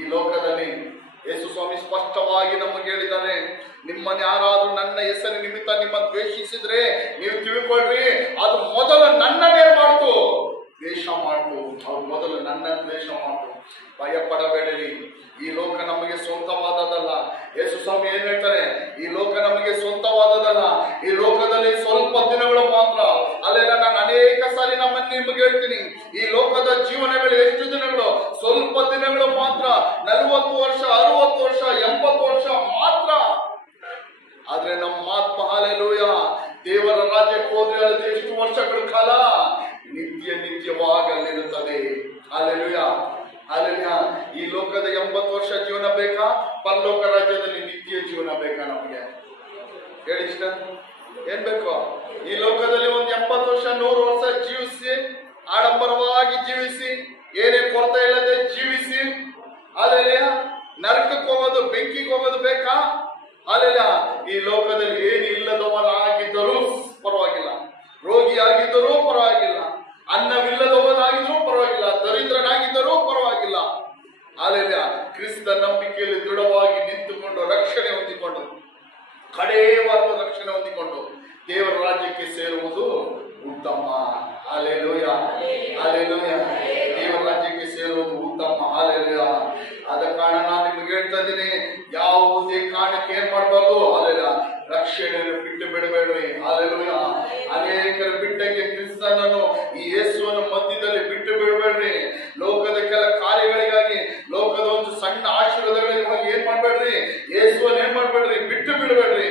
ಈ ಲೋಕದಲ್ಲಿ ಯೇಸು ಸ್ವಾಮಿ ಸ್ಪಷ್ಟವಾಗಿ ನಮಗೆ ಹೇಳಿದ್ದಾರೆ, ನಿಮ್ಮನ್ನು ಯಾರಾದ್ರೂ ನನ್ನ ಹೆಸರಿನ ನಿಮಿತ್ತ ನಿಮ್ಮ ದ್ವೇಷಿಸಿದ್ರೆ ನೀವು ತಿಳ್ಕೊಳ್ರಿ, ಅದು ಮೊದಲು ನನ್ನನ್ನೇ ಮಾಡ್ತು, ದ್ವೇಷ ಮಾಡ್ತು. ಅವ್ರು ಮೊದಲು ನನ್ನ ದ್ವೇಷ ಮಾಡ್ತು. ಭಯ ಪಡಬೇಡಿರಿ, ಈ ಲೋಕ ನಮಗೆ ಸ್ವಂತವಾದದಲ್ಲ. ಯೇಸು ಸ್ವಾಮಿ ಏನ್ ಹೇಳ್ತಾರೆ, ಈ ಲೋಕ ನಮಗೆ ಸ್ವಂತವಾದದಲ್ಲ, ಈ ಲೋಕದಲ್ಲಿ ಸ್ವಲ್ಪ ದಿನಗಳು ಮಾತ್ರ. ಅಲ್ಲೆಲ್ಲ ನಾನು ಅನೇಕ ಸಾರಿ ನಿಮಗೆ ಹೇಳ್ತೀನಿ, ಈ ಲೋಕದ ಜೀವನಗಳು ಎಷ್ಟು ದಿನಗಳು? ಸ್ವಲ್ಪ ದಿನಗಳು ಮಾತ್ರ. 40 ವರ್ಷ, 60 ವರ್ಷ, 80 ವರ್ಷ ಮಾತ್ರ. ಆದ್ರೆ ನಮ್ಮ ಆತ್ಮ ಹಾಲೆಲೂಯ ದೇವರ ರಾಜ್ಯಕ್ಕೆ ಹೋದ್ರೆ ಅದು ಎಷ್ಟು ವರ್ಷಗಳ ಕಾಲ? ನಿತ್ಯವಾಗಿರುತ್ತದೆ. Hallelujah hallelujah. ಈ ಲೋಕದ 80 ವರ್ಷ ಜೀವನ ಬೇಕಾ? ಪರಲೋಕ ರಾಜ್ಯದಲ್ಲಿ ನಿತ್ಯ ಜೀವನ ಬೇಕಾ? ನಮಗೆ ಹೇಳಿ ಇಷ್ಟ ಏನ್ ಬೇಕು? ಈ ಲೋಕದಲ್ಲಿ ಒಂದು 80 ವರ್ಷ 100 ವರ್ಷ ಜೀವಿಸಿ, ಆಡಂಬರವಾಗಿ ಜೀವಿಸಿ, ಏನೇ ಕೊರತೆ ಇಲ್ಲದೆ ಜೀವಿಸಿ, ಅಲ್ಲೆಲ್ಲ ನರಕಕ್ಕೆ ಹೋಗೋದು, ಬೆಂಕಿಗೆ ಹೋಗೋದು ಬೇಕಾ? ಅಲ್ಲೆಲ್ಲ ಈ ಲೋಕದಲ್ಲಿ ಏನು ಇಲ್ಲದವನಾಗಿದ್ದರೂ ಪರವಾಗಿಲ್ಲ, ರೋಗಿ ಆಗಿದ್ದರೂ ಪರವಾಗಿಲ್ಲ, ಅನ್ನವಿಲ್ಲದವನಾಗಿದ್ರೂ ಪರವಾಗಿಲ್ಲ, ದರಿದ್ರನಾಗಿದ್ದರೂ ಪರವಾಗಿಲ್ಲ. ಅಲ್ಲೆಲ್ಲ ಕ್ರಿಸ್ತ ನಂಬಿಕೆಯಲ್ಲಿ ದೃಢವಾಗಿ ನಿಂತುಕೊಂಡು ರಕ್ಷಣೆ ಹೊಂದಿಕೊಂಡು, ಕಡೆಯವರೆಗೂ ರಕ್ಷಣೆ ಹೊಂದಿಕೊಂಡು ದೇವರ ರಾಜ್ಯಕ್ಕೆ ಸೇರುವುದು ಉತ್ತಮ. Hallelujah hallelujah. ದೇವರ ರಾಜ್ಯಕ್ಕೆ ಸೇರುವುದು ಉತ್ತಮ. ಹಲ್ಲೆಲೂಯಾ. ಆದ ಕಾರಣ ನಾನು ನಿಮ್ಗೆ ಹೇಳ್ತಾ ಇದ್ದೀನಿ, ಯಾವುದೇ ಕಾರಣಕ್ಕೆ ಏನ್ ಮಾಡಬಾರ್ದು? ಹಲ್ಲೆಲೂಯಾ, ರಕ್ಷಣೆಯನ್ನು ಬಿಟ್ಟು ಬಿಡಬೇಡ್ರಿ. ಹಲ್ಲೆಲೂಯಾ. ಅನೇಕರ ಬಿಟ್ಟಂಗೆ ಕ್ರಿಸ್ತನನ್ನು, ಈ ಯೇಸುವನ್ನು ಮಧ್ಯದಲ್ಲಿ ಬಿಟ್ಟು ಬಿಡಬೇಡ್ರಿ. ಲೋಕದ ಕೆಲ ಕಾರ್ಯಗಳಿಗಾಗಿ, ಲೋಕದ ಒಂದು ಸಣ್ಣ ಆಶೀರ್ವಾದಗಳಿಗೆ ಏನ್ ಮಾಡ್ಬೇಡ್ರಿ? ಯೇಸುವನ್ನು ಏನ್ ಮಾಡ್ಬೇಡ್ರಿ? ಬಿಟ್ಟು ಬಿಡಬೇಡ್ರಿ.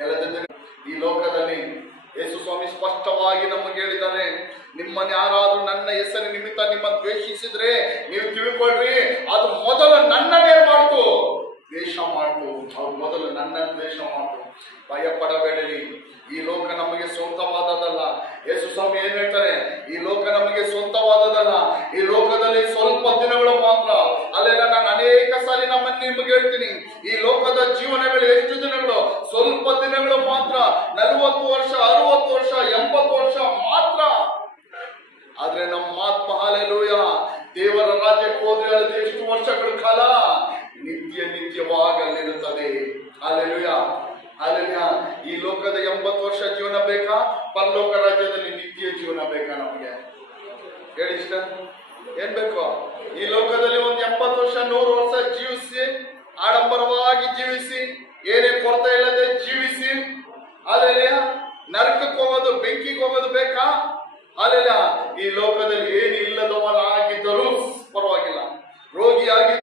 ಕೆಲ ಜನ ಈ ಲೋಕದಲ್ಲಿ ಯೇಸು ಸ್ವಾಮಿ ಸ್ಪಷ್ಟವಾಗಿ ನಮಗೆ ಹೇಳಿದ್ದಾರೆ, ನಿಮ್ಮನ್ನು ಯಾರಾದ್ರೂ ನನ್ನ ಹೆಸರಿನ ನಿಮಿತ್ತ ನಿಮ್ಮ ದ್ವೇಷಿಸಿದ್ರೆ ನೀವು ತಿಳ್ಕೊಳ್ರಿ, ಅದು ಮೊದಲು ನನ್ನನ್ನೇ ಮಾಡ್ತು, ದ್ವೇಷ ಮಾಡ್ತು. ಅವ್ರು ಮೊದಲು ನನ್ನ ದ್ವೇಷ ಮಾಡ್ತು. ಭಯ ಪಡಬೇಡಿರಿ, ಈ ಲೋಕ ನಮಗೆ ಸ್ವಂತವಾದದಲ್ಲ. ಯೇಸು ಸ್ವಾಮಿ ಏನ್ ಹೇಳ್ತಾರೆ, ಈ ಲೋಕ ನಮಗೆ ಸ್ವಂತವಾದದಲ್ಲ, ಈ ಲೋಕದಲ್ಲಿ ಸ್ವಲ್ಪ ದಿನಗಳು ಮಾತ್ರ. ಅಲ್ಲೆಲ್ಲ ನಾನು ಅನೇಕ ಸಾರಿ ನಿಮಗೆ ಹೇಳ್ತೀನಿ, ಈ ಲೋಕದ ಜೀವನಗಳು ಎಷ್ಟು ದಿನಗಳು? ಸ್ವಲ್ಪ ದಿನಗಳು ಮಾತ್ರ. 40 ವರ್ಷ, 60 ವರ್ಷ, 80 ವರ್ಷ ಮಾತ್ರ. ಆದ್ರೆ ನಮ್ಮ ಆತ್ಮ ಹಾಲೆಲೂಯ ದೇವರ ರಾಜ್ಯಕ್ಕೆ ಹೋದ್ರೆ ಅದು ಎಷ್ಟು ವರ್ಷಗಳ ಕಾಲ? ನಿತ್ಯವಾಗಿರುತ್ತದೆ. Hallelujah hallelujah. ಈ ಲೋಕದ 80 ವರ್ಷ ಜೀವನ ಬೇಕಾ? ಪರಲೋಕ ರಾಜ್ಯದಲ್ಲಿ ನಿತ್ಯ ಜೀವನ ಬೇಕಾ? ನಮಗೆ ಹೇಳಿ ಇಷ್ಟ ಏನ್ ಬೇಕು? ಈ ಲೋಕದಲ್ಲಿ ಒಂದು 80 ವರ್ಷ 100 ವರ್ಷ ಜೀವಿಸಿ, ಆಡಂಬರವಾಗಿ